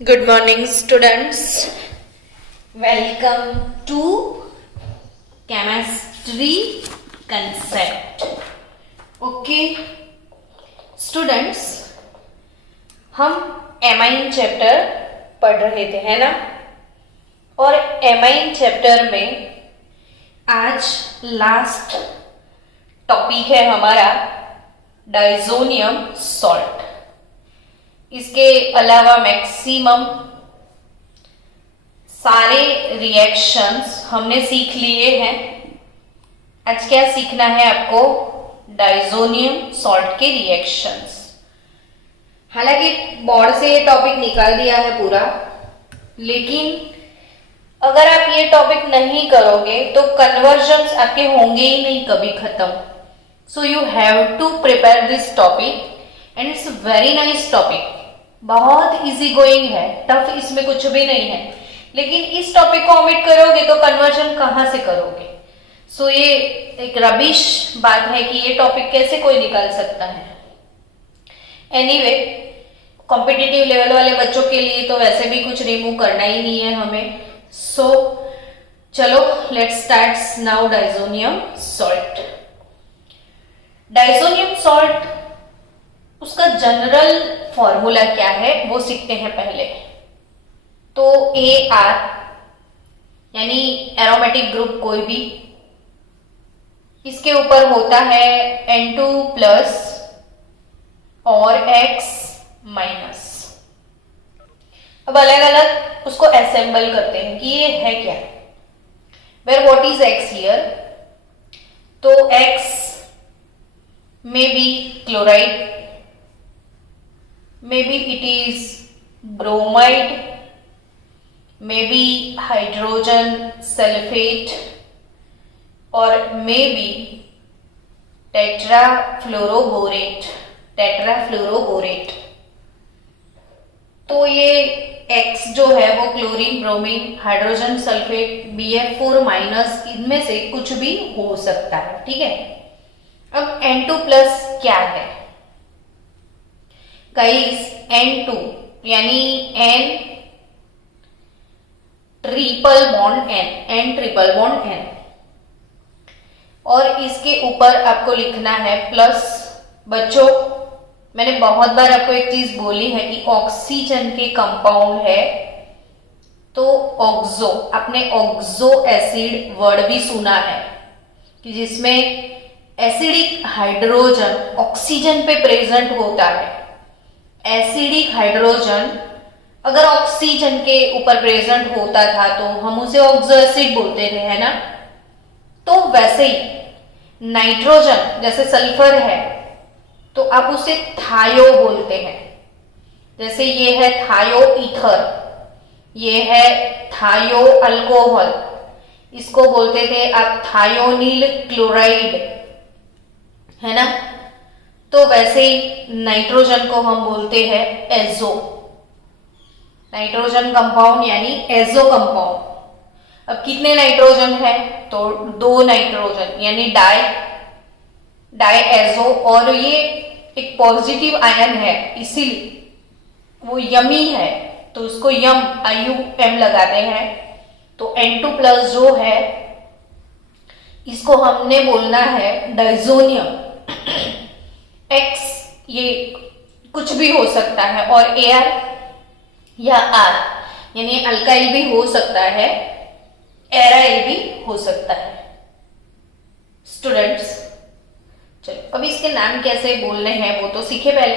Good morning, students. Welcome to chemistry concept. Okay, students, हम amine chapter पढ़ रहे थे, है ना? और एमाइन चैप्टर में आज लास्ट टॉपिक है हमारा डाइजोनियम सॉल्ट। इसके अलावा मैक्सिमम सारे रिएक्शंस हमने सीख लिए हैं। आज क्या सीखना है आपको? डाइजोनियम सॉल्ट के रिएक्शंस। हालांकि बोर्ड से ये टॉपिक निकाल दिया है पूरा, लेकिन अगर आप ये टॉपिक नहीं करोगे तो कन्वर्जन्स आपके होंगे ही नहीं कभी खत्म। So you have to prepare this topic and it's very nice topic. बहुत इजी गोइंग है, टफ इसमें कुछ भी नहीं है, लेकिन इस टॉपिक को ओमिट करोगे तो कन्वर्जन कहां से करोगे? सो ये एक रबिश बात है कि ये टॉपिक कैसे कोई निकाल सकता है। एनीवे, कॉम्पिटिटिव लेवल वाले बच्चों के लिए तो वैसे भी कुछ रिमूव करना ही नहीं है हमें। सो चलो let's start now diazonium salt. Diazonium salt, उसका जनरल फॉर्मूला क्या है वो सीखते हैं पहले। तो AR यानी एरोमेटिक ग्रुप कोई भी, इसके ऊपर होता है N2 प्लस और X माइनस। अब अलग अलग उसको असेंबल करते हैं कि ये है क्या। Where what is X here? तो X may be chloride, maybe it is bromide, maybe hydrogen sulfate or maybe tetrafluoroborate। तो ये X जो है वो chlorine, bromine, hydrogen sulphate, BF4 minus, इनमें से कुछ भी हो सकता है। ठीक है, अब N2 प्लस क्या है गाइस? N2 यानी N ट्रिपल बॉन्ड N, और इसके ऊपर आपको लिखना है प्लस। बच्चों, मैंने बहुत बार आपको एक चीज बोली है कि ऑक्सीजन के कंपाउंड है तो ऑक्सो, आपने ऑक्सो एसिड वर्ड भी सुना है कि जिसमें एसिडिक हाइड्रोजन ऑक्सीजन पे प्रेजेंट होता है। एसिडिक हाइड्रोजन अगर ऑक्सीजन के ऊपर प्रेजेंट होता था तो हम उसे ऑक्सो एसिड बोलते थे, है ना? तो वैसे ही नाइट्रोजन जैसे सल्फर है तो आप उसे थायो बोलते हैं। जैसे ये है थायो ईथर, ये है थायो अल्कोहल, इसको बोलते थे आप थायोनील क्लोराइड, है ना? तो वैसे ही नाइट्रोजन को हम बोलते हैं एजो, नाइट्रोजन कंपाउंड यानी एजो कंपाउंड। अब कितने नाइट्रोजन है? तो 2 नाइट्रोजन यानी डाई एजो, और ये एक पॉजिटिव आयन है इसीलिए वो यमी है तो उसको यम IUM लगाते हैं। तो N2 प्लस जो है इसको हमने बोलना है डाइजोनियम। X ये कुछ भी हो सकता है, और AR या R यानी अल्काइल भी हो सकता है, एराइल भी हो सकता है। स्टूडेंट्स, चलो अब इसके नाम कैसे बोलने हैं वो तो सीखे पहले।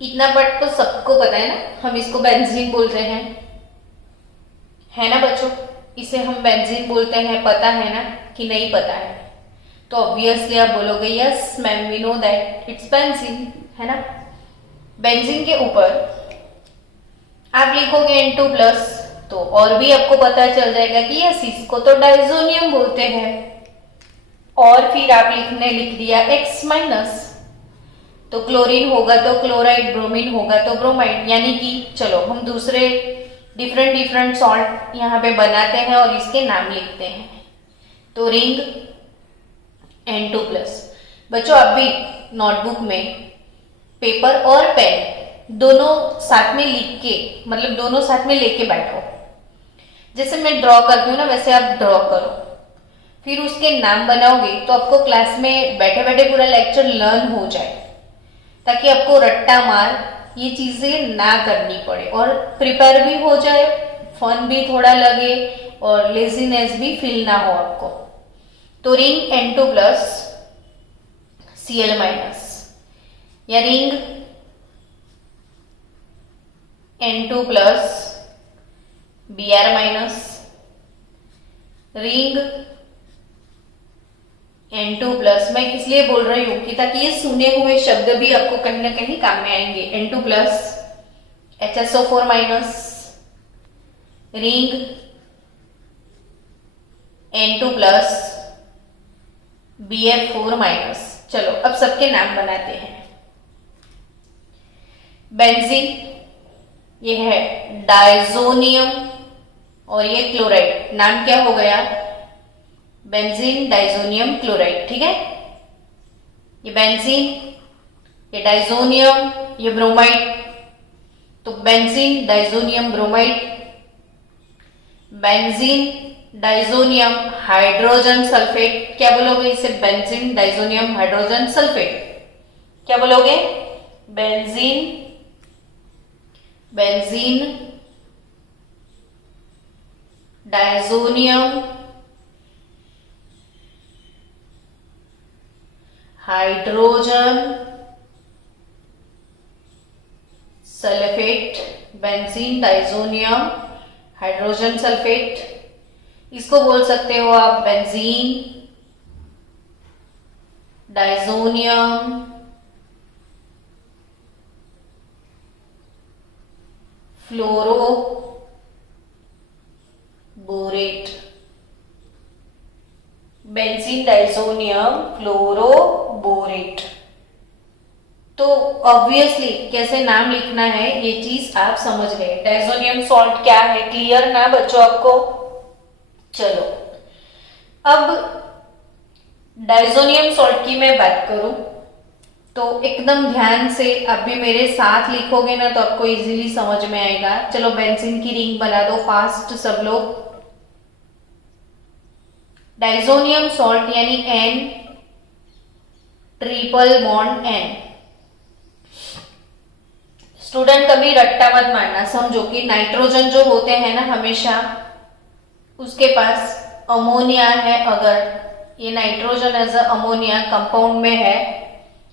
इतना पार्ट तो सबको पता है ना, हम इसको बेंजीन बोलते हैं, है ना बच्चों? इसे हम बेंजीन बोलते हैं, पता है ना कि नहीं पता है? तो ऑब्वियसली आप बोलोगे yes ma'am we know that it's benzene, है ना? बेंजीन के ऊपर आप लिखोगे N2 प्लस तो और भी आपको पता चल जाएगा कि यस इसको तो डाइजोनियम बोलते हैं। और फिर आप लिख दिया X माइनस, तो क्लोरीन होगा तो क्लोराइड, ब्रोमीन होगा तो ब्रोमाइड। यानी कि चलो हम दूसरे डिफरेंट सॉल्ट यहाँ पे बनाते हैं और इसके नाम लिखते हैं। तो रिंग N2 प्लस। बच्चों, आप भी नोटबुक में पेपर और पेन दोनों साथ में लिख के, मतलब दोनों साथ में लेके बैठो। जैसे मैं ड्रॉ करती हूँ ना, वैसे आप ड्रॉ करो, फिर उसके नाम बनाओगे तो आपको क्लास में बैठे बैठे पूरा लेक्चर लर्न हो जाए, ताकि आपको रट्टा मार ये चीजें ना करनी पड़े और प्रिपेयर भी हो जाए, फन भी थोड़ा लगे और लेजीनेस भी फील ना हो आपको। तो ring N2 plus Cl minus, या ring N2 plus Br minus, ring N2 plus, मैं इसलिए बोल रही हूं कि ताकि ये सुने हुए शब्द भी आपको कहीं ना कहीं काम में आएंगे। N2 plus HSO4 minus, ring N2 plus Bf4 minus. चलो अब सबके नाम बनाते हैं। बेंजीन, ये है डाइजोनियम और ये क्लोराइड, नाम क्या हो गया? बेंजीन डाइजोनियम क्लोराइड, ठीक है। ये बेंजीन, ये डाइजोनियम, ये ब्रोमाइड, तो benzene diazonium bromide, benzene diazonium hydrogen sulphate. क्या बोलोगे इसे? Benzene diazonium hydrogen sulphate. क्या बोलोगे? Benzene diazonium hydrogen sulphate, benzene diazonium hydrogen sulphate. इसको बोल सकते हो आप बेंजीन डाइजोनियम फ्लोरो बोरेट, बेंजीन डाइजोनियम फ्लोरोबोरेट। तो ऑब्वियसली कैसे नाम लिखना है ये चीज आप समझ गए। डाइजोनियम सॉल्ट क्या है, क्लियर ना बच्चों आपको? चलो अब डाइजोनियम सॉल्ट की मैं बात करूं तो एकदम ध्यान से आप भी मेरे साथ लिखोगे ना तो आपको इजीली समझ में आएगा। चलो बेंजीन की रिंग बना दो फास्ट सब लोग। डाइजोनियम सॉल्ट यानी N triple bond N। Student कभी रट्टा मत मारना, समझो कि नाइट्रोजन जो होते हैं ना हमेशा उसके पास अमोनिया है, अगर ये नाइट्रोजन एज अमोनिया कंपाउंड में है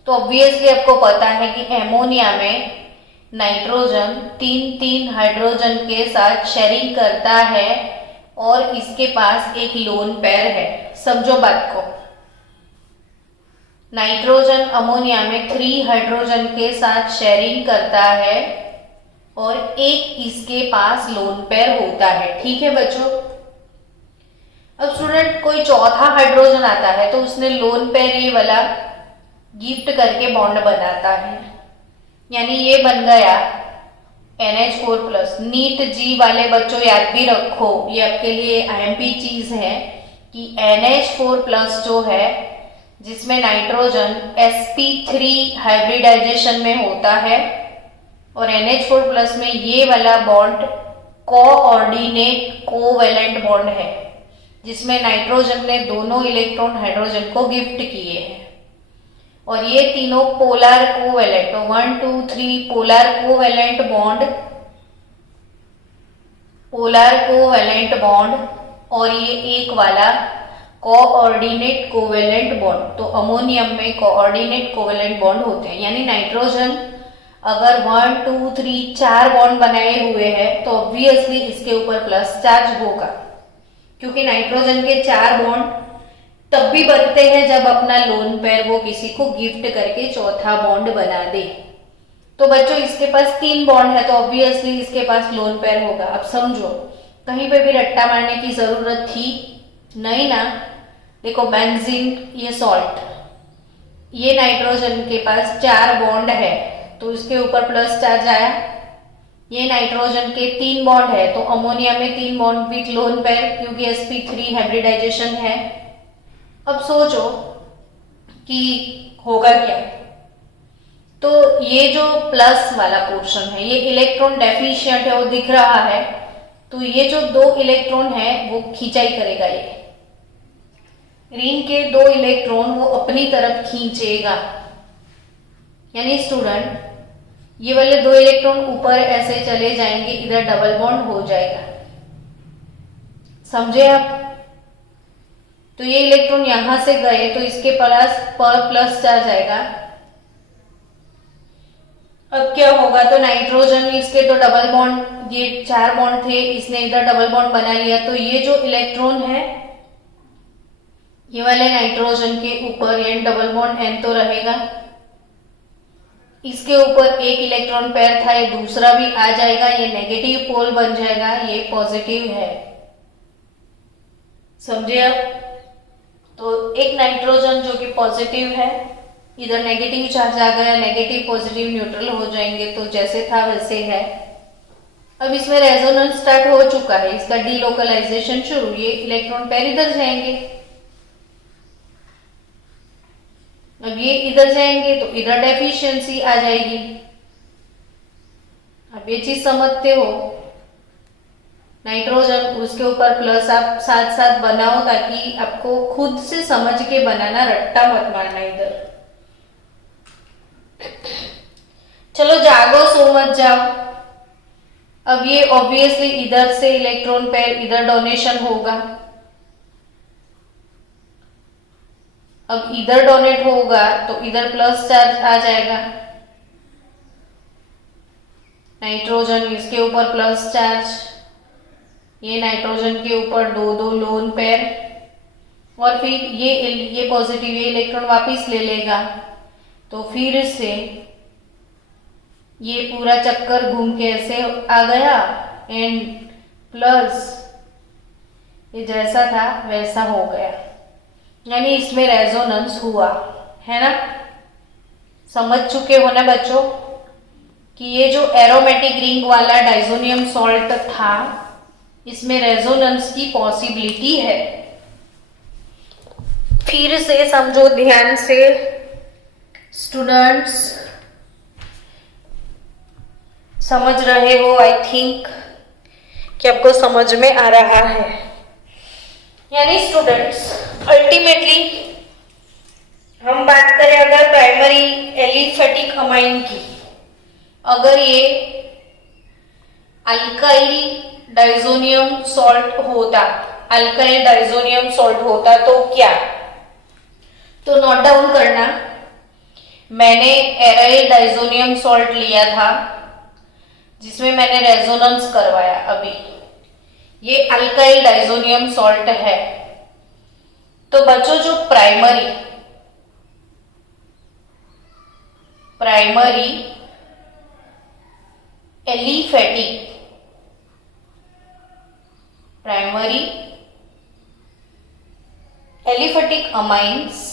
तो ऑब्वियसली आपको पता है कि एमोनिया में नाइट्रोजन 3 हाइड्रोजन के साथ शेयरिंग करता है और इसके पास एक लोन पेयर है। समझो बात को, नाइट्रोजन अमोनिया में 3 हाइड्रोजन के साथ शेयरिंग करता है और एक इसके पास लोन पेयर होता है, ठीक है बच्चों। अब स्टूडेंट कोई चौथा हाइड्रोजन आता है तो उसने लोन पेयर ये वाला गिफ्ट करके बॉन्ड बनाता है, यानी ये बन गया NH4 प्लस। नीट जी वाले बच्चों याद भी रखो, ये आपके लिए IMP चीज है कि NH4 प्लस जो है जिसमें नाइट्रोजन sp3 हाइब्रिडाइजेशन में होता है और NH4 प्लस में ये वाला बॉन्ड कोऑर्डिनेट कोवेलेंट बॉन्ड है जिसमें नाइट्रोजन ने दोनों इलेक्ट्रॉन हाइड्रोजन को गिफ्ट किए हैं और ये तीनों polar covalent, 1 2 3 polar covalent bond और ये एक वाला कोऑर्डिनेट कोवेलेंट बॉन्ड। तो अमोनियम में कोऑर्डिनेट कोवेलेंट बॉन्ड होते हैं, यानी नाइट्रोजन अगर 1 2 3 4 बॉन्ड बनाए हुए हैं तो ऑब्वियसली इसके ऊपर प्लस चार्ज होगा, क्योंकि नाइट्रोजन के 4 बॉन्ड तब भी बनते हैं जब अपना लोन पेयर वो किसी को गिफ्ट करके चौथा बॉन्ड बना दे। तो बच्चों इसके पास 3 बॉन्ड है तो ऑब्वियसली इसके पास लोन पेयर होगा। अब समझो कहीं पे भी रट्टा मारने की जरूरत थी नहीं ना। देखो बेंजीन ये सॉल्ट, ये नाइट्रोजन के पास 4 बॉन्ड है तो इसके ऊपर प्लस चार्ज आया। ये नाइट्रोजन के 3 बॉन्ड है तो अमोनिया में 3 बॉन्ड विथ लोन पेयर, क्योंकि sp3 हाइब्रिडाइजेशन है। अब सोचो कि होगा क्या। तो ये जो प्लस वाला पोर्शन है, ये इलेक्ट्रॉन डेफिशिएंट है, वो दिख रहा है, तो ये जो 2 इलेक्ट्रॉन है वो खिंचाई करेगा, ये रिंग के 2 इलेक्ट्रॉन वो अपनी तरफ खींचेगा। यानी स्टूडेंट ये वाले 2 इलेक्ट्रॉन ऊपर ऐसे चले जाएंगे, इधर डबल बॉन्ड हो जाएगा, समझे आप? तो ये इलेक्ट्रॉन यहां से गए तो इसके प्लस चार्ज आएगा। अब क्या होगा, तो नाइट्रोजन, इसके तो डबल बॉन्ड, ये 4 बॉन्ड थे, इसने इधर डबल बॉन्ड बना लिया, तो ये जो इलेक्ट्रॉन है ये वाले नाइट्रोजन के ऊपर एन डबल बॉन्ड एन तो रहेगा, इसके ऊपर एक इलेक्ट्रॉन पेयर था, ये दूसरा भी आ जाएगा, ये नेगेटिव पोल बन जाएगा, ये पॉजिटिव है, समझे आप? तो एक नाइट्रोजन जो कि पॉजिटिव है, इधर नेगेटिव चार्ज आ गया, नेगेटिव पॉजिटिव न्यूट्रल हो जाएंगे, तो जैसे था वैसे है। अब इसमें रेजोनेंस स्टार्ट हो चुका है, इसका डीलोकलाइजेशन शुरू, ये इलेक्ट्रॉन पेयर इधर जाएंगे, अब ये इधर जाएंगे तो इधर डेफिशिएंसी आ जाएगी। अब ये चीज समझते हो, नाइट्रोजन उसके ऊपर प्लस आप साथ साथ बनाओ, ताकि आपको खुद से समझ के बनाना, रट्टा मत मारना इधर। चलो जागो, सो मत जाओ। अब ये ऑब्वियसली इधर से इलेक्ट्रॉन पेयर इधर डोनेशन होगा, अब इधर डोनेट होगा तो इधर प्लस चार्ज आ जाएगा, नाइट्रोजन इसके ऊपर प्लस चार्ज, ये नाइट्रोजन के ऊपर 2 लोन पेयर, और फिर ये पॉजिटिव, ये इलेक्ट्रॉन वापस ले लेगा, तो फिर से ये पूरा चक्कर घूम के ऐसे आ गया, एंड प्लस ये जैसा था वैसा हो गया, यानी इसमें रेजोनेंस हुआ है ना। समझ चुके हो ना बच्चों कि ये जो एरोमेटिक रिंग वाला डाइजोनियम सॉल्ट था, इसमें रेजोनेंस की पॉसिबिलिटी है। फिर से समझो ध्यान से स्टूडेंट्स, समझ रहे हो? आई थिंक कि आपको समझ में आ रहा है। यानी स्टूडेंट्स अल्टीमेटली हम बात करें अगर प्राइमरी एलिफेटिक अमाइन की, अगर ये अल्काइल डाइजोनियम सॉल्ट होता, अल्काइल डाइजोनियम सॉल्ट होता तो क्या? तो नोट डाउन करना, मैंने एराइल डाइजोनियम सॉल्ट लिया था जिसमें मैंने रेजोनेंस करवाया, अभी ये अल्काइल डाइजोनियम सॉल्ट है। तो बच्चों जो primary aliphatic amines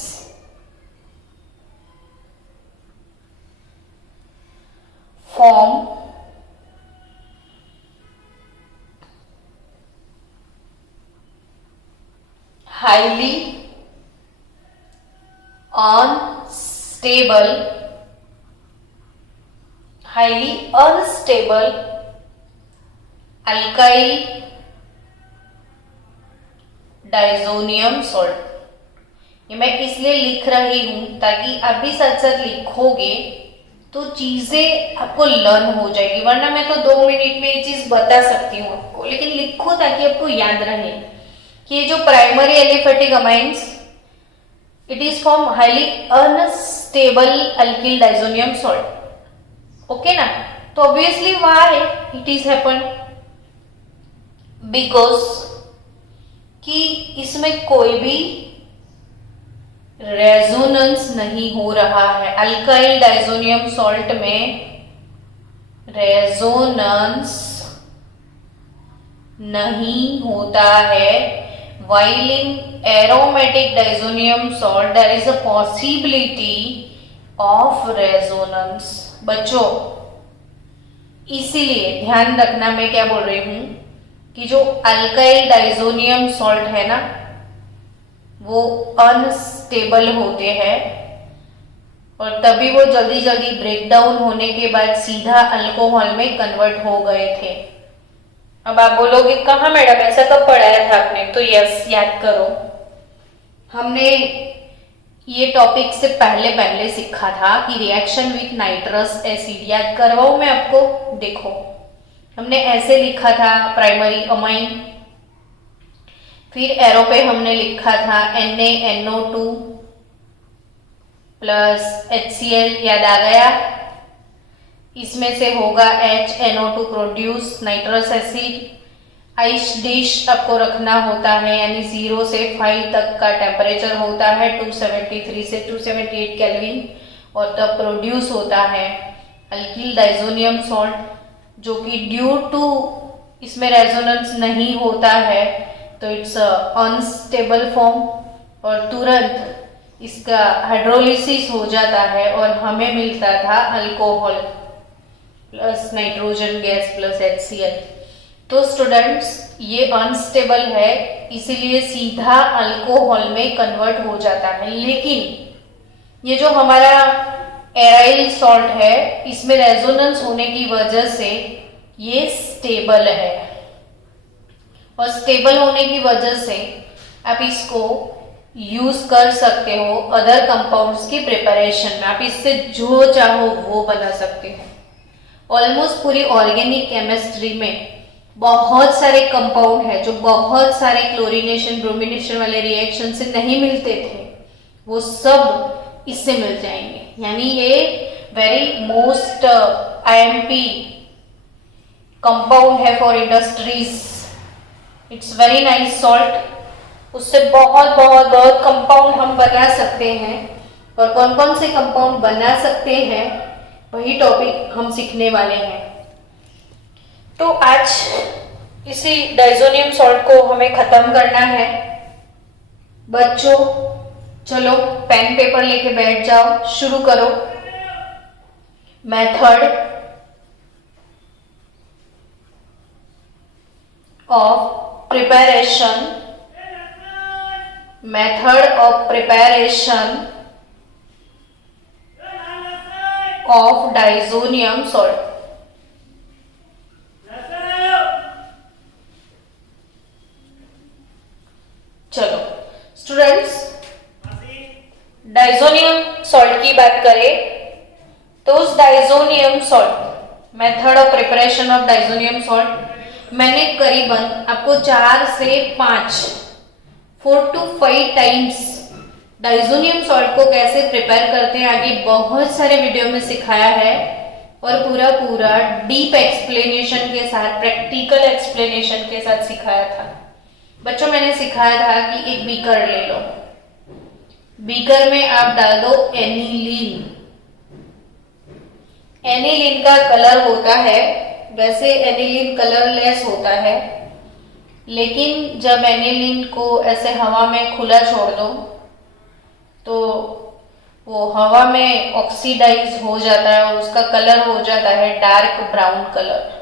form highly unstable alkyl diazonium salt. ये मैं इसलिए लिख रही हूं ताकि आप भी साथ साथ लिखोगे तो चीजें आपको लर्न हो जाएगी, वरना मैं तो 2 मिनट में ये चीज बता सकती हूँ आपको, लेकिन लिखो ताकि आपको याद रहे कि ये जो primary aliphatic amines, it is from highly unstable alkyl diazonium salt. Okay ना? तो obviously why it is happen, because कि इसमें कोई भी रेजोनेंस नहीं हो रहा है। अल्काइल डाइजोनियम सॉल्ट में रेजोनेंस नहीं होता है, while in aromatic diazonium salt there is a possibility of resonance। बच्चों इसीलिए ध्यान रखना, मैं क्या बोल रही हूं कि जो अल्काइल डाइजोनियम सॉल्ट है ना, वो अनस्टेबल होते हैं, और तभी वो जल्दी जल्दी ब्रेक डाउन होने के बाद सीधा अल्कोहल में कन्वर्ट हो गए थे। अब आप बोलोगे कहाँ मैडम, ऐसा कब पढ़ाया था आपने? तो यस, याद करो, हमने ये टॉपिक से पहले सीखा था कि रिएक्शन विथ नाइट्रस एसिड। याद करवाऊं मैं आपको? देखो, हमने ऐसे लिखा था प्राइमरी अमाइन, फिर एरो पे हमने लिखा था NaNO2 प्लस HCl, याद आ गया? इसमें से होगा HNO2 produce nitrous acid. Ice dish आपको रखना होता है, यानी 0 से 5 तक का टेम्परेचर होता है, 273 से 278 केल्विन, और तब प्रोड्यूस होता है अल्किल डाइजोनियम सॉल्ट, जो कि ड्यू टू इसमें रेजोनेंस नहीं होता है तो इट्स अनस्टेबल फॉर्म, और तुरंत इसका हाइड्रोलिसिस हो जाता है और हमें मिलता था alcohol plus nitrogen gas plus HCl। तो स्टूडेंट्स, ये अनस्टेबल है, इसीलिए सीधा अल्कोहल में कन्वर्ट हो जाता है। लेकिन ये जो हमारा एराइल सॉल्ट है, इसमें रेजोनेंस होने की वजह से ये स्टेबल है, और स्टेबल होने की वजह से आप इसको यूज कर सकते हो अदर कंपाउंड्स की प्रिपरेशन में। आप इससे जो चाहो वो बना सकते हो। ऑलमोस्ट पूरी ऑर्गेनिक केमिस्ट्री में बहुत सारे कंपाउंड है जो बहुत सारे क्लोरीनेशन ब्रोमिनेशन वाले रिएक्शन से नहीं मिलते थे, वो सब इससे मिल जाएंगे। यानी ये वेरी मोस्ट IMP कंपाउंड है for industries. It's very nice salt. उससे बहुत बहुत बहुत कंपाउंड हम बना सकते हैं, और कौन कौन से कंपाउंड बना सकते हैं वही टॉपिक हम सीखने वाले हैं। तो आज इसी डाइजोनियम सॉल्ट को हमें खत्म करना है। बच्चों, चलो पेन पेपर लेके बैठ जाओ, शुरू करो। Method of preparation, method of preparation of diazonium salt. चलो स्टूडेंट्स, डाइजोनियम सॉल्ट की बात करें तो उस diazonium salt, method of preparation of diazonium salt, मैंने करीबन आपको 4 से 5 4 to 5 टाइम्स डाइजोनियम सॉल्ट को कैसे प्रिपेयर करते हैं आगे बहुत सारे वीडियो में सिखाया है, और पूरा डीप एक्सप्लेनेशन के साथ, प्रैक्टिकल एक्सप्लेनेशन के साथ सिखाया था। बच्चों, मैंने सिखाया था कि एक बीकर ले लो, बीकर में आप डाल दो एनिलीन। एनिलीन का कलर होता है, वैसे एनिलीन कलरलेस होता है, लेकिन जब एनिलीन को ऐसे हवा में खुला छोड़ दो तो वो हवा में ऑक्सीडाइज हो जाता है और उसका कलर हो जाता है डार्क ब्राउन कलर।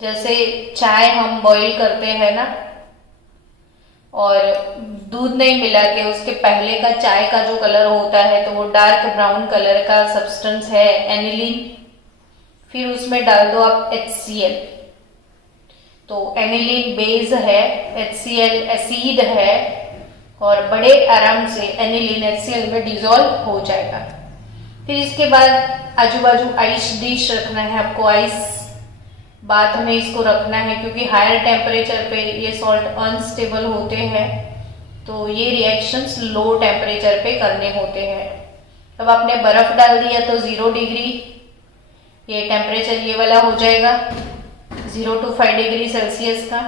जैसे चाय हम बॉईल करते हैं ना, और दूध नहीं मिला के उसके पहले का चाय का जो कलर होता है तो वो डार्क ब्राउन कलर का सब्सटेंस है एनिलीन। फिर उसमें डाल दो आप HCl, तो एनिलीन बेस है, HCl एसिड है, और बड़े आराम से एनिलीन HCl में डिजोल्व हो जाएगा। फिर इसके बाद आजू बाजू आइस डिश रखना है आपको, आइस बाथ में इसको रखना है, क्योंकि हायर टेम्परेचर पे ये सॉल्ट अनस्टेबल होते हैं, तो ये रिएक्शंस लो टेम्परेचर पे करने होते हैं। अब आपने बर्फ डाल दिया तो 0 डिग्री, ये टेम्परेचर ये वाला हो जाएगा 0 to 5 डिग्री सेल्सियस का।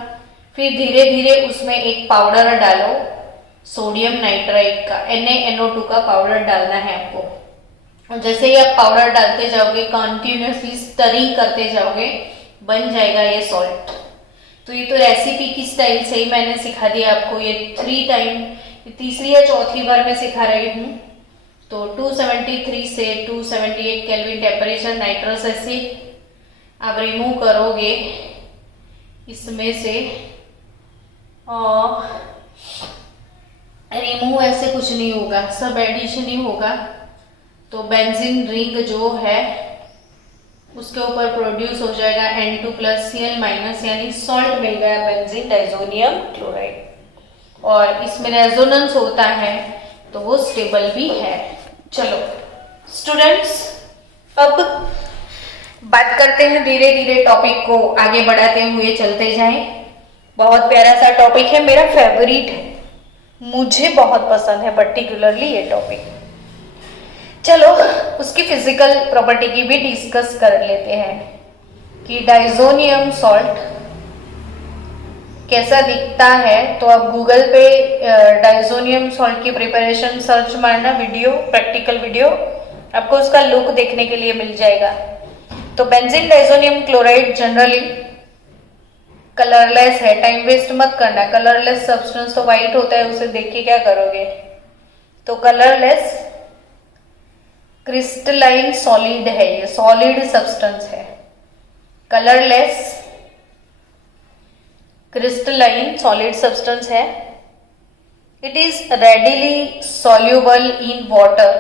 फिर धीरे धीरे उसमें एक पाउडर डालो सोडियम नाइट्राइट का, NaNO2 का पाउडर डालना है आपको। और जैसे ही आप पाउडर डालते जाओगे, कंटिन्यूसली स्टरिंग करते जाओगे, बन जाएगा ये सॉल्ट। तो ये तो रेसिपी की स्टाइल से ही मैंने सिखा दिया आपको, ये 3 टाइम, तीसरी या चौथी बार मैं सिखा रही हूँ। तो 273 से 278 केल्विन टेम्परेचर नाइट्रस एसिड आप रिमूव करोगे इसमें से, और रिमूव ऐसे कुछ नहीं होगा, सब एडिशन ही होगा। तो बेंजीन रिंग जो है उसके ऊपर प्रोड्यूस हो जाएगा N2+Cl- यानी सॉल्ट मिल गया बेंजीन डाइजोनियम क्लोराइड, और इसमें रेजोनेंस होता है तो वो स्टेबल भी है। चलो स्टूडेंट्स, अब बात करते हैं, धीरे धीरे टॉपिक को आगे बढ़ाते हुए चलते जाएं। बहुत प्यारा सा टॉपिक है, मेरा फेवरेट है, मुझे बहुत पसंद है पर्टिकुलरली ये टॉपिक। चलो उसकी फिजिकल प्रॉपर्टी की भी डिस्कस कर लेते हैं कि डाइजोनियम सॉल्ट कैसा दिखता है। तो आप गूगल पे डाइजोनियम सॉल्ट की प्रिपरेशन सर्च मारना, वीडियो, प्रैक्टिकल वीडियो, आपको उसका लुक देखने के लिए मिल जाएगा। तो benzene diazonium chloride generally colourless है, टाइम वेस्ट मत करना। कलरलेस सब्सटेंस तो व्हाइट होता है, उसे देख के क्या करोगे। तो कलरलेस क्रिस्टलाइन सॉलिड है, ये सॉलिड सब्सटेंस है। कलरलेस क्रिस्टलाइन सॉलिड सब्सटेंस है। It is readily soluble in water,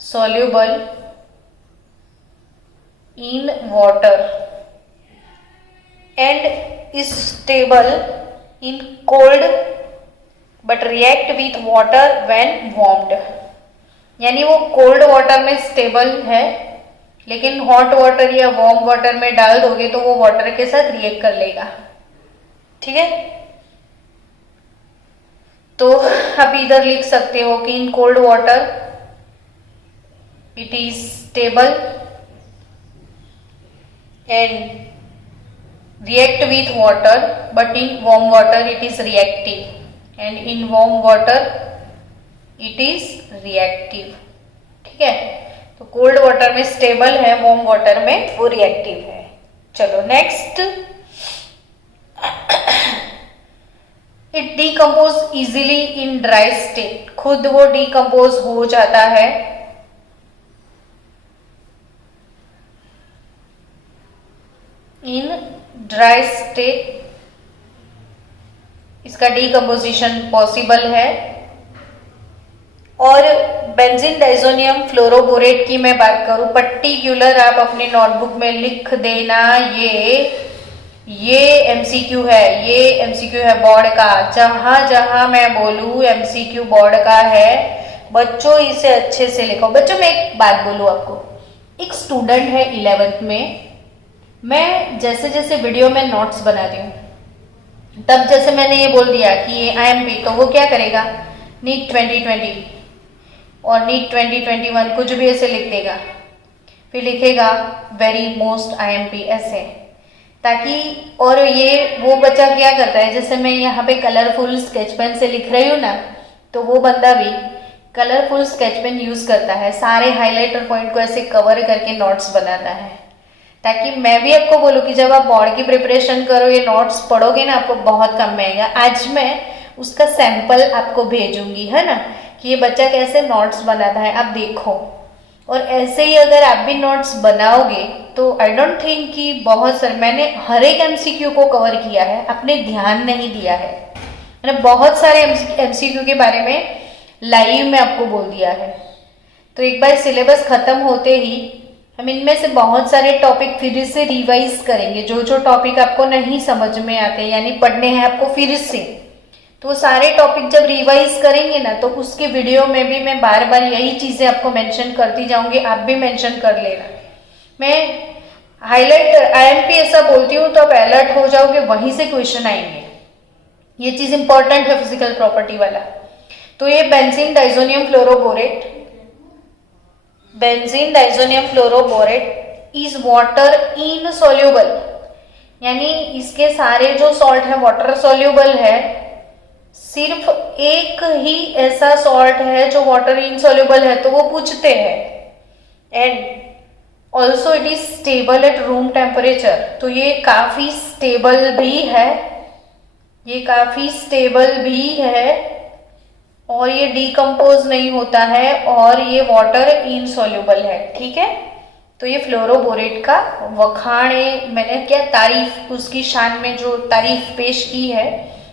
soluble in water and is stable in cold but react with water when warmed। यानी वो कोल्ड वाटर में stable है, लेकिन hot water या warm water में डाल दोगे तो वो वाटर के साथ रिएक्ट कर लेगा। ठीक है, तो आप इधर लिख सकते हो कि in cold water it is stable and react with water, but in warm water it is reactive, and in warm water it is reactive। ठीक है, तो कोल्ड वाटर में स्टेबल है, वार्म वाटर में वो रिएक्टिव है। चलो next, it decompose easily in dry state, खुद वो डिकम्पोज हो जाता है इन ड्राई स्टेट, इसका डीकम्पोजिशन पॉसिबल है। और बेंजीन डाइजोनियम फ्लोरोबोरेट की मैं बात करूं, पर्टिकुलर आप अपने नोटबुक में लिख देना, ये एमसीक्यू है, ये एमसीक्यू है बोर्ड का। जहां जहां मैं बोलूं एमसीक्यू बोर्ड का है, बच्चों इसे अच्छे से लिखो। बच्चों मैं एक बात बोलूं आपको, एक स्टूडेंट है 11th में, मैं जैसे जैसे वीडियो में नोट्स बनाती हूँ, तब जैसे मैंने ये बोल दिया कि ये आईएमपी, तो वो क्या करेगा, नीट 2020 और नीट 2021 कुछ भी ऐसे लिख देगा, फिर लिखेगा वेरी मोस्ट आईएमपी ऐसे, ताकि, और ये वो बच्चा क्या करता है, जैसे मैं यहाँ पे कलरफुल स्केच पेन से लिख रही हूँ ना, तो वो बंदा भी कलरफुल स्केच पेन यूज करता है, सारे हाईलाइटर पॉइंट को ऐसे कवर करके नोट्स बनाता है, ताकि मैं भी आपको बोलूँ कि जब आप बोर्ड की प्रिपरेशन करो, ये नोट्स पढ़ोगे ना, आपको बहुत कम में आएगा। आज मैं उसका सैंपल आपको भेजूंगी, है ना, कि ये बच्चा कैसे नोट्स बनाता है, आप देखो। और ऐसे ही अगर आप भी नोट्स बनाओगे तो आई डोंट थिंक कि बहुत सारे, मैंने हर एक एमसीक्यू को कवर किया है, आपने ध्यान नहीं दिया है, मैंने बहुत सारे एमसीक्यू के बारे में लाइव में आपको बोल दिया है। तो एक बार सिलेबस खत्म होते ही हम इनमें से बहुत सारे टॉपिक फिर से रिवाइज करेंगे, जो जो टॉपिक आपको नहीं समझ में आते, यानी पढ़ने हैं आपको फिर से, तो सारे टॉपिक जब रिवाइज करेंगे ना, तो उसके वीडियो में भी मैं बार बार यही चीजें आपको मेंशन करती जाऊंगी, आप भी मेंशन कर लेना। मैं हाईलाइट आईएमपी ऐसा बोलती हूँ तो आप अलर्ट हो जाओगे, वहीं से क्वेश्चन आएंगे, ये चीज इंपॉर्टेंट है फिजिकल प्रॉपर्टी वाला। तो ये benzene diazonium fluoroborate, benzene diazonium fluoroborate is water insoluble, यानी इसके सारे जो सॉल्ट है वाटर सॉल्युबल है, सिर्फ एक ही ऐसा सॉल्ट है जो वाटर इनसॉल्युबल है, तो वो पूछते हैं। And also it is stable at room temperature, तो ये काफी स्टेबल भी है, ये काफी स्टेबल भी है, और ये डिकम्पोज नहीं होता है, और ये वाटर इनसॉल्युबल है। ठीक है, तो ये फ्लोरोबोरेट का वखाण है, मैंने क्या तारीफ, उसकी शान में जो तारीफ पेश की है,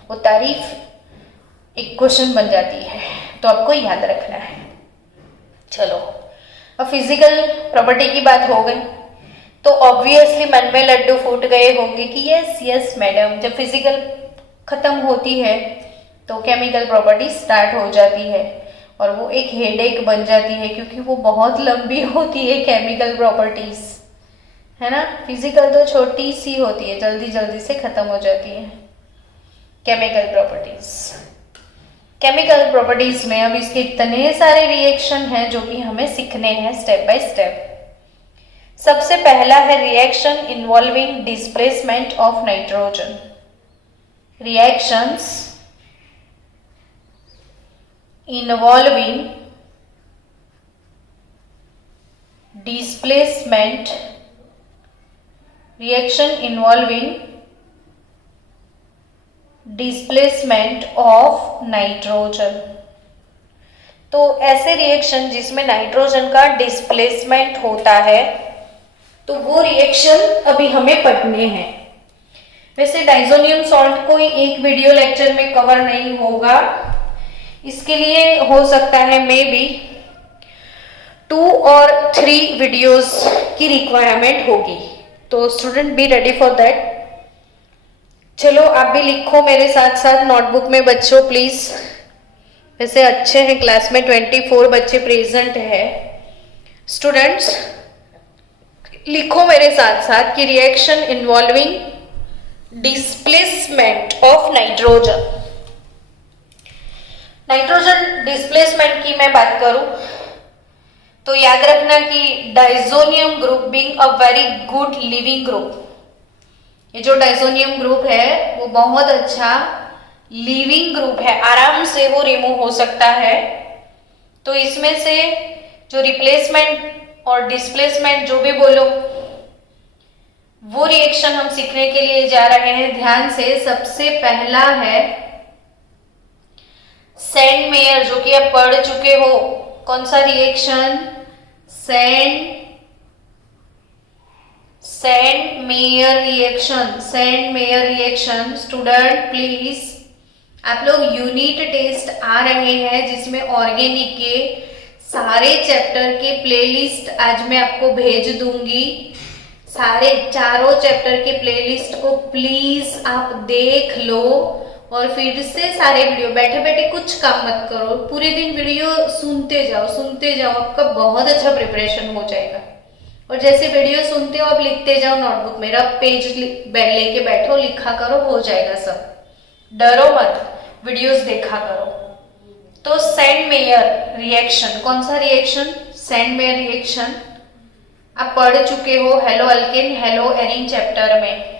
वो तारीफ एक क्वेश्चन बन जाती है, तो आपको याद रखना है। चलो, अब फिजिकल प्रॉपर्टी की बात हो गई तो ऑब्वियसली मन में लड्डू फूट गए होंगे कि यस यस मैडम, जब फिजिकल खत्म होती है तो केमिकल प्रॉपर्टी स्टार्ट हो जाती है और वो एक हेडेक बन जाती है क्योंकि वो बहुत लंबी होती है केमिकल प्रॉपर्टीज, है ना। फिजिकल तो छोटी सी होती है, जल्दी जल्दी से खत्म हो जाती है। केमिकल प्रॉपर्टीज, केमिकल प्रॉपर्टीज में अब इसके इतने सारे रिएक्शन हैं जो कि हमें सीखने हैं स्टेप बाय स्टेप। सबसे पहला है reaction involving displacement of nitrogen. Reactions involving displacement, reaction involving displacement of nitrogen। तो ऐसे रिएक्शन जिसमें नाइट्रोजन का डिस्प्लेसमेंट होता है तो वो रिएक्शन अभी हमें पढ़ने हैं। वैसे डाइजोनियम सॉल्ट कोई एक वीडियो लेक्चर में कवर नहीं होगा, इसके लिए हो सकता है मे बी 2 और 3 वीडियोस की रिक्वायरमेंट होगी, तो student be ready for that. चलो आप भी लिखो मेरे साथ साथ नोटबुक में बच्चों प्लीज। वैसे अच्छे हैं, क्लास में 24 बच्चे प्रेजेंट है। स्टूडेंट्स लिखो मेरे साथ साथ कि reaction involving displacement of nitrogen. Nitrogen displacement की मैं बात करूं तो याद रखना कि diazonium group being a very good leaving group, ये जो डाइजोनियम ग्रुप है वो बहुत अच्छा लिविंग ग्रुप है, आराम से वो रिमूव हो सकता है। तो इसमें से जो रिप्लेसमेंट और डिस्प्लेसमेंट जो भी बोलो वो रिएक्शन हम सीखने के लिए जा रहे हैं ध्यान से। सबसे पहला है सेंड मेयर, जो कि आप पढ़ चुके हो। कौन सा reaction? Send mayor reaction. Send mayor reaction student please, आप लोग यूनिट टेस्ट आ रहे हैं जिसमें ऑर्गेनिक के सारे चैप्टर के प्लेलिस्ट आज मैं आपको भेज दूंगी। सारे चारों चैप्टर के प्लेलिस्ट को प्लीज आप देख लो और फिर से सारे वीडियो, बैठे बैठे कुछ काम मत करो, पूरे दिन वीडियो सुनते जाओ, आपका बहुत अच्छा प्रिपरेशन हो जाएगा। और जैसे वीडियो सुनते हो आप लिखते जाओ नोटबुक में, रफ पेज लेके बैठो, लिखा करो, हो जाएगा सब। डरो मत, वीडियोस देखा करो। तो सेंड मेयर रिएक्शन, कौन सा रिएक्शन? सेंड मेयर रिएक्शन आप पढ़ चुके हो haloalkane haloarene chapter में।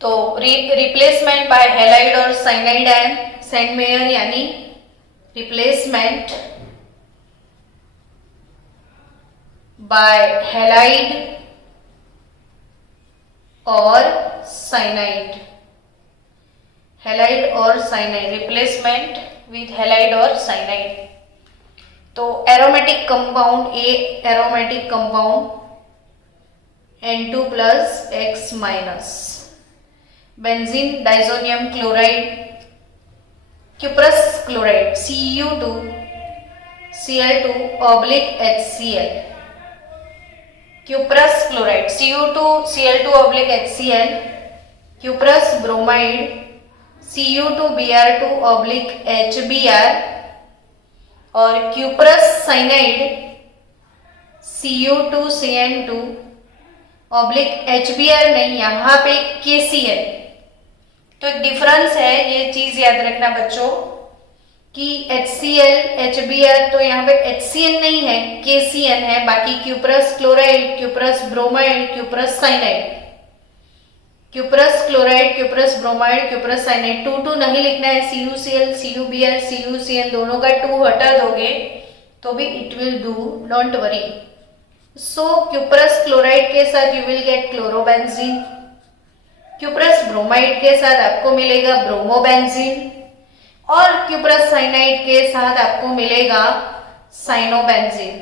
तो रिप्लेसमेंट बाय हैलाइड और साइनाइड आयन, सेंड मेयर यानी रिप्लेसमेंट बाय हैलाइड और साइनाइड, हैलाइड और साइनाइड, रिप्लेसमेंट विथ हैलाइड और साइनाइड। तो aromatic compound, a aromatic compound N2+X-, benzene diazonium chloride, cuprous chloride Cu2 Cl2/HCl, cuprous chloride Cu2 Cl2/HCl, cuprous bromide Cu2Br2/HBr और cuprous cyanide Cu2CN2/HBr नहीं, यहाँ पे KCl। तो एक difference है, ये चीज याद रखना बच्चों कि HCl HBr, तो यहाँ पे HCl नहीं है, KCl है। बाकी cuprous chloride, cuprous bromide, cuprous cyanide, cuprous chloride, cuprous bromide, cuprous cyanide, 2 नहीं लिखना है। CuCl CuBr CuCN दोनों का 2 हटा दोगे तो भी it will do, don't worry. So cuprous chloride के साथ you will get chlorobenzene, cuprous bromide के साथ आपको मिलेगा ब्रोमोबेंजीन और क्यूप्रस साइनाइड के साथ आपको मिलेगा साइनोबेंजीन।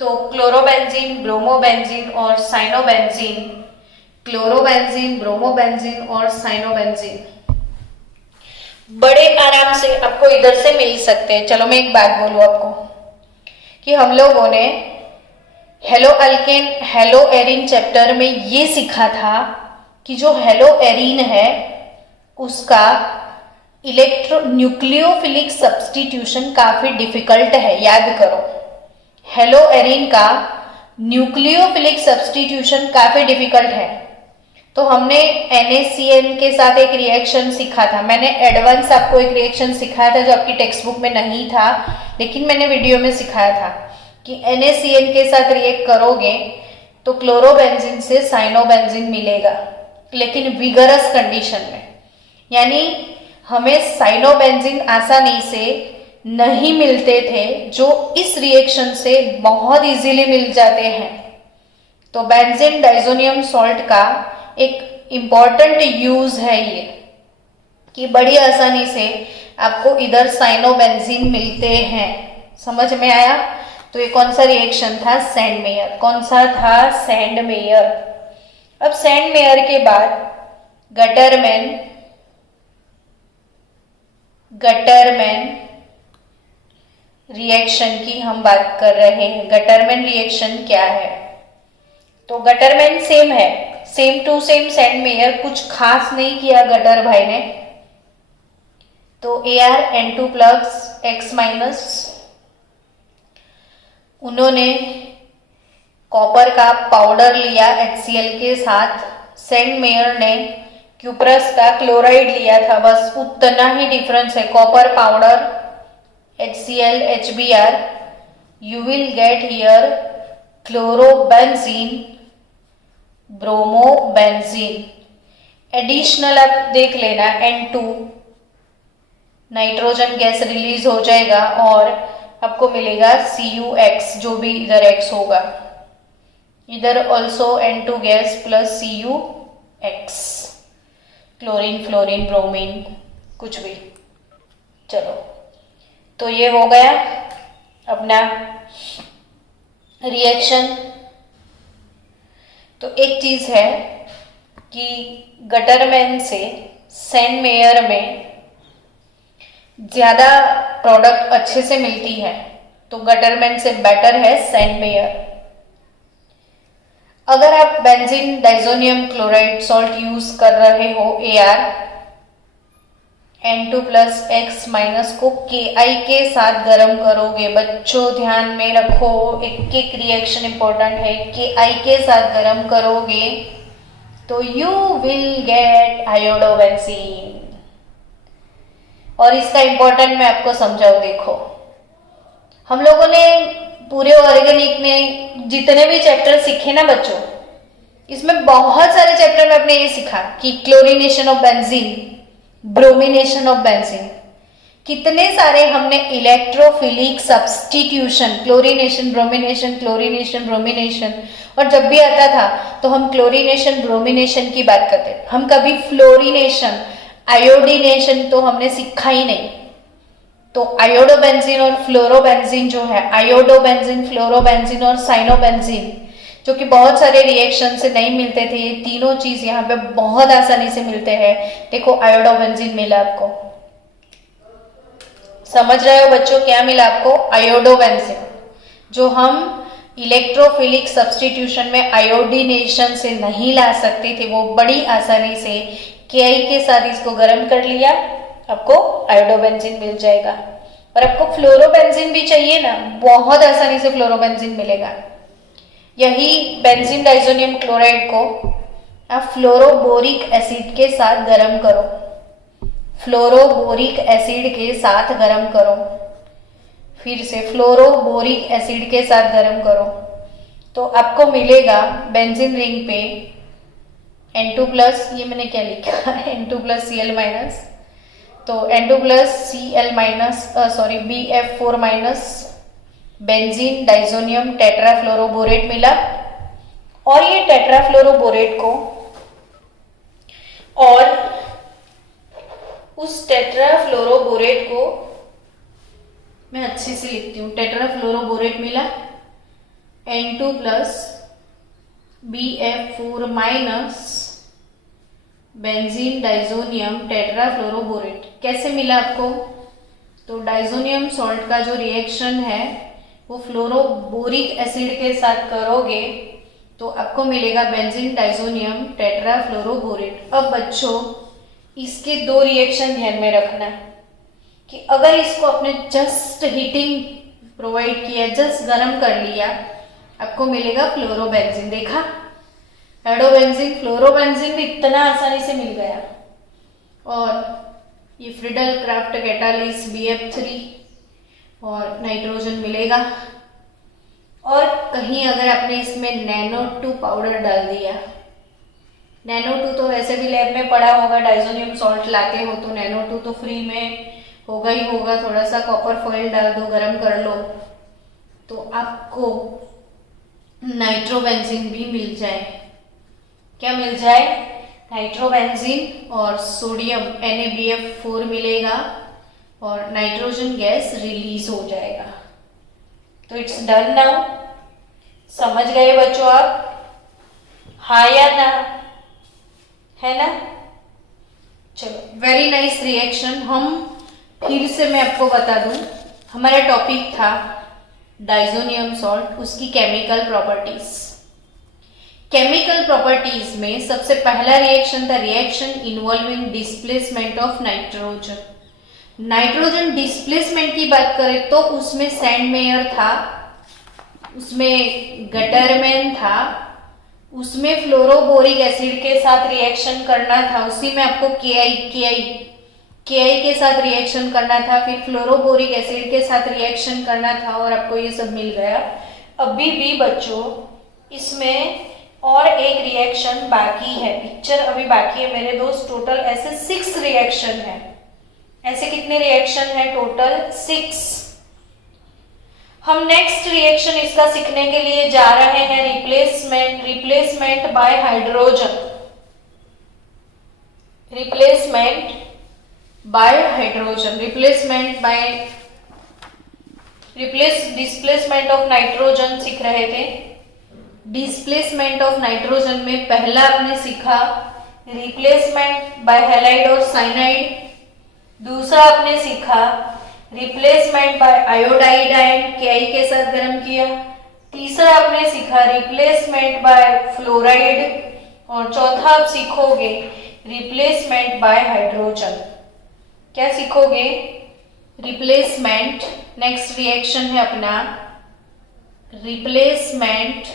तो क्लोरोबेंजीन, ब्रोमोबेंजीन और साइनोबेंजीन, क्लोरोबेंजीन, ब्रोमोबेंजीन और साइनोबेंजीन बड़े आराम से आपको इधर से मिल सकते हैं। चलो मैं एक बात बोलूं आपको, कि हम लोगों ने hello alkane haloarene chapter में ये सीखा था कि जो हेलो एरीन है उसका इलेक्ट्रो न्यूक्लियोफिलिक सब्स्टिट्यूशन काफी डिफिकल्ट है, याद करो। हेलो एरीन का न्यूक्लियोफिलिक सब्स्टिट्यूशन काफी डिफिकल्ट है। तो हमने NaCN के साथ एक रिएक्शन सीखा था। मैंने एडवांस आपको एक रिएक्शन सिखाया था जो आपकी टेक्स्ट बुक में नहीं था, लेकिन मैंने वीडियो में सिखाया था कि NaCN के साथ रिएक्ट करोगे तो क्लोरोबेंजीन से साइनोबेंजीन मिलेगा, लेकिन विगरस कंडीशन में। यानी हमें साइनोबेंजीन आसानी से नहीं मिलते थे, जो इस रिएक्शन से बहुत इजीली मिल जाते हैं। तो बेंजीन डाइजोनियम सॉल्ट का एक इम्पॉर्टेंट यूज है ये कि बड़ी आसानी से आपको इधर साइनोबेंजीन मिलते हैं। समझ में आया? तो ये कौन सा रिएक्शन था? Sand mayor. कौन सा था? Sand mayor. अब सैंड मेयर के बाद गटरमैन रिएक्शन की हम बात कर रहे हैं। गटरमैन रिएक्शन क्या है? तो गटरमैन सेम है, same to same Sandmeyer, कुछ खास नहीं किया गटर भाई ने। तो ArN2 प्लस X माइनस, उन्होंने कॉपर का पाउडर लिया HCl के साथ, सैंड मेयर ने क्यूप्रस का क्लोराइड लिया था, बस उतना ही डिफरेंस है। Copper powder HCl HBr, you will get here chlorobenzene bromobenzene. Additional आप देख लेना N2, नाइट्रोजन गैस रिलीज हो जाएगा और आपको मिलेगा CuX, जो भी इधर X होगा, इधर also N2 gas plus CuX, chlorine fluorine bromine कुछ भी। चलो, तो ये हो गया अपना रिएक्शन। तो एक चीज है कि गटरमैन से सैंड मेयर में ज्यादा प्रोडक्ट अच्छे से मिलती है, तो गटरमैन से बेटर है सैंड मेयर। अगर आप benzene diazonium chloride salt use कर रहे हो ArN2 प्लस X माइनस को Ki के साथ गर्म करोगे, बच्चों ध्यान में रखो, एक एक रिएक्शन इंपॉर्टेंट है। Ki के साथ गर्म करोगे तो यू विल गेट आयोडोबेंजीन। और इसका इंपॉर्टेंट मैं आपको समझाऊं। देखो, हम लोगों ने पूरे ऑर्गेनिक में जितने भी चैप्टर सीखे ना बच्चों, इसमें बहुत सारे चैप्टर में आपने ये सीखा कि chlorination of benzene, bromination of benzene, कितने सारे हमने electrophilic substitution, chlorination bromination, chlorination bromination, और जब भी आता था तो हम क्लोरीनेशन ब्रोमिनेशन की बात करते, हम कभी फ्लोरीनेशन आयोडीनेशन तो हमने सीखा ही नहीं। तो आयोडोबेंजीन और फ्लोरोबेंजीन जो है, आयोडोबेंजीन, फ्लोरोबेंजीन और साइनोबेंजीन, जो कि बहुत सारे रिएक्शन से नहीं मिलते थे, ये तीनों चीज यहाँ पे बहुत आसानी से मिलते हैं। देखो, आयोडोबेंजीन मिला आपको, समझ रहे हो बच्चों क्या मिला आपको? आयोडोबेंजीन, जो हम इलेक्ट्रोफिलिक सब्स्टिट्यूशन में आयोडीनेशन से नहीं ला सकते थे, वो बड़ी आसानी से Ki के साथ इसको गर्म कर लिया, आपको आयोडोबेंजीन मिल जाएगा। और आपको फ्लोरोबेंजीन भी चाहिए ना, बहुत आसानी से फ्लोरोबेंजीन मिलेगा। यही बेंजीन डाइजोनियम क्लोराइड को आप फ्लोरोबोरिक एसिड के साथ गर्म करो, फ्लोरोबोरिक एसिड के साथ गर्म करो, फिर से फ्लोरोबोरिक एसिड के साथ गर्म करो, तो आपको मिलेगा बेंजीन रिंग पे N2 प्लस, ये मैंने क्या लिखा है, N2 प्लस Cl माइनस, तो N2 plus Cl minus sorry BF4 minus benzene diazonium tetrafluoroborate मिला। और ये टेट्राफ्लोरोबोरेट को, और उस टेट्राफ्लोरोबोरेट को मैं अच्छे से लिखती हूँ, टेट्राफ्लोरोबोरेट मिला N2 plus BF4 minus benzene diazonium tetrafluoroborate. कैसे मिला आपको? तो डाइजोनियम सॉल्ट का जो रिएक्शन है वो फ्लोरोबोरिक एसिड के साथ करोगे तो आपको मिलेगा बेंजीन डाइजोनियम टेट्राफ्लोरोबोरेट। अब बच्चों इसके दो रिएक्शन ध्यान में रखना कि अगर इसको आपने जस्ट हीटिंग प्रोवाइड किया, जस्ट गर्म कर लिया, आपको मिलेगा फ्लोरोबेंजीन। देखा, हेडोबेंजीन फ्लोरोबेंजीन भी इतना आसानी से मिल गया। और ये फ्रिडल क्राफ्ट कैटालिस BF3 और नाइट्रोजन मिलेगा। और कहीं अगर आपने इसमें NaNO2 पाउडर डाल दिया, NaNO2 तो वैसे भी लैब में पड़ा होगा, डाइजोनियम सॉल्ट लाते हो तो NaNO2 तो फ्री में होगा ही होगा। थोड़ा सा कॉपर फॉइल डाल दो, गरम कर लो तो आपको नाइट्रोबेंजीन भी मिल जाए। क्या मिल जाए? नाइट्रोबेंजीन और सोडियम NaBF4 मिलेगा और नाइट्रोजन गैस रिलीज हो जाएगा। तो इट्स डन नाउ। समझ गए बच्चों आप? हाँ या ना? है ना? चलो, वेरी नाइस रिएक्शन। हम फिर से मैं आपको बता दूं, हमारा टॉपिक था डाइजोनियम सॉल्ट, उसकी केमिकल प्रॉपर्टीज। केमिकल प्रॉपर्टीज में सबसे पहला रिएक्शन था reaction involving displacement of nitrogen. Nitrogen displacement की बात करें तो उसमें सैंडमेयर था, उसमें गटरमैन था, उसमें फ्लोरोबोरिक एसिड के साथ रिएक्शन करना था, उसी में आपको KI के साथ रिएक्शन करना था, फिर फ्लोरोबोरिक एसिड के साथ रिएक्शन करना था और आपको ये सब मिल गया। अभी भी बच्चों इसमें और एक रिएक्शन बाकी है, पिक्चर अभी बाकी है मेरे दोस्त। टोटल ऐसे 6 रिएक्शन है। ऐसे कितने रिएक्शन है? टोटल 6। हम नेक्स्ट रिएक्शन इसका सीखने के लिए जा रहे हैं replacement bye hydrogen. Replacement bye hydrogen, displacement of nitrogen सीख रहे थे। डिस्प्लेसमेंट ऑफ नाइट्रोजन में पहला आपने सीखा रिप्लेसमेंट बाय हैलाइड और साइनाइड, दूसरा आपने सीखा replacement bye iodide ion, KI के साथ गर्म किया, तीसरा आपने सीखा रिप्लेसमेंट बाय फ्लोराइड और चौथा आप सीखोगे रिप्लेसमेंट बाय हाइड्रोजन। क्या सीखोगे? रिप्लेसमेंट। नेक्स्ट रिएक्शन है अपना replacement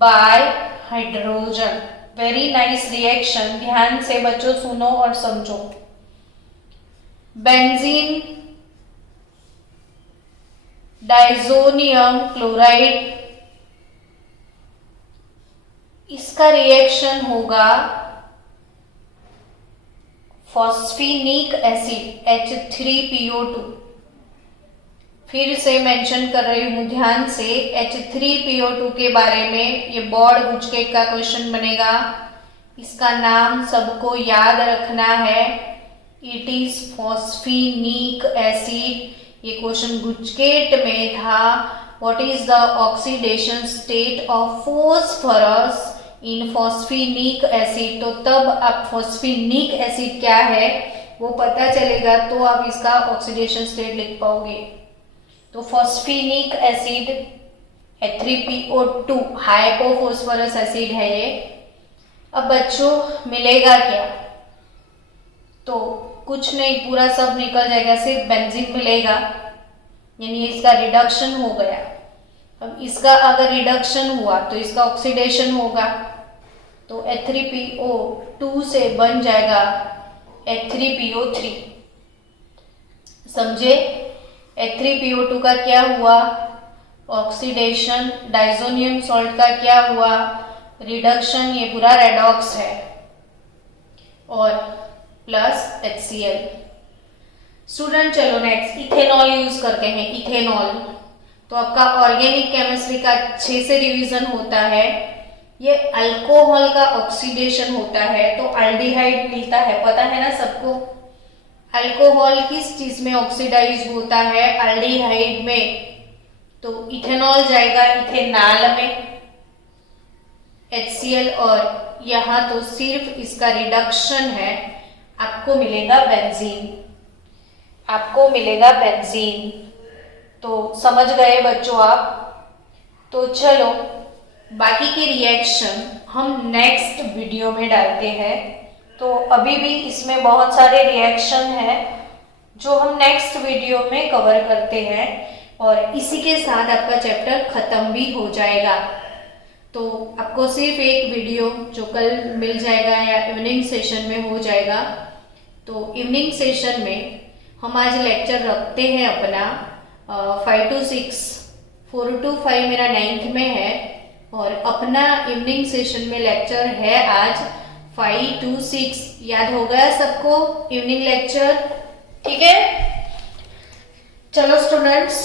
bye hydrogen. Very nice reaction. ध्यान से बच्चों सुनो और समझो। बेंजीन डाइजोनियम क्लोराइड, इसका रिएक्शन होगा फॉस्फिनिक एसिड H3PO2। फिर से मेंशन कर रही हूं ध्यान से, H3PO2 के बारे में ये बोर्ड गुजकेट का क्वेश्चन बनेगा। इसका नाम सबको याद रखना है, इट इज फॉस्फिनिक एसिड। ये क्वेश्चन गुजकेट में था। What is the oxidation state of phosphorus in phosphinic acid? तो तब आप फॉस्फिनिक एसिड क्या है वो पता चलेगा तो आप इसका ऑक्सीडेशन स्टेट लिख पाओगे। तो फॉस्फिनिक एसिड H3PO2 हाइपोफॉस्फोरस एसिड है ये। अब बच्चों मिलेगा क्या? तो कुछ नहीं, पूरा सब निकल जाएगा, सिर्फ बेंजीन मिलेगा, यानी इसका रिडक्शन हो गया। अब इसका अगर रिडक्शन हुआ तो इसका ऑक्सीडेशन होगा, तो H3PO2 से बन जाएगा H3PO3। समझे? H3PO2 का क्या हुआ? ऑक्सीडेशन। डाइजोनियम सॉल्ट का क्या हुआ? रिडक्शन। ये पूरा रेडॉक्स है और प्लस HCl। स्टूडेंट चलो नेक्स्ट इथेनॉल यूज करते हैं। इथेनॉल तो आपका ऑर्गेनिक केमिस्ट्री का अच्छे से रिवीजन होता है। ये अल्कोहल का ऑक्सीडेशन होता है तो अल्डिहाइड मिलता है, पता है ना सबको। अल्कोहल किस चीज में ऑक्सीडाइज होता है? अल्डिहाइड में। तो इथेनॉल जाएगा इथेनॉल में, HCl, और यहां तो सिर्फ इसका रिडक्शन है, आपको मिलेगा बेंजीन। आपको मिलेगा बेंजीन। तो समझ गए बच्चों आप। तो चलो बाकी के रिएक्शन हम नेक्स्ट वीडियो में डालते हैं। तो अभी भी इसमें बहुत सारे रिएक्शन हैं जो हम नेक्स्ट वीडियो में कवर करते हैं, और इसी के साथ आपका चैप्टर खत्म भी हो जाएगा। तो आपको सिर्फ एक वीडियो जो कल मिल जाएगा या इवनिंग सेशन में हो जाएगा। तो इवनिंग सेशन में हम आज लेक्चर रखते हैं अपना 5 to 6, 4 to 5 मेरा 9th में है, और अपना इवनिंग सेशन में लेक्चर है आज 5 to 6। याद हो गया सबको इवनिंग लेक्चर? ठीक है, चलो स्टूडेंट्स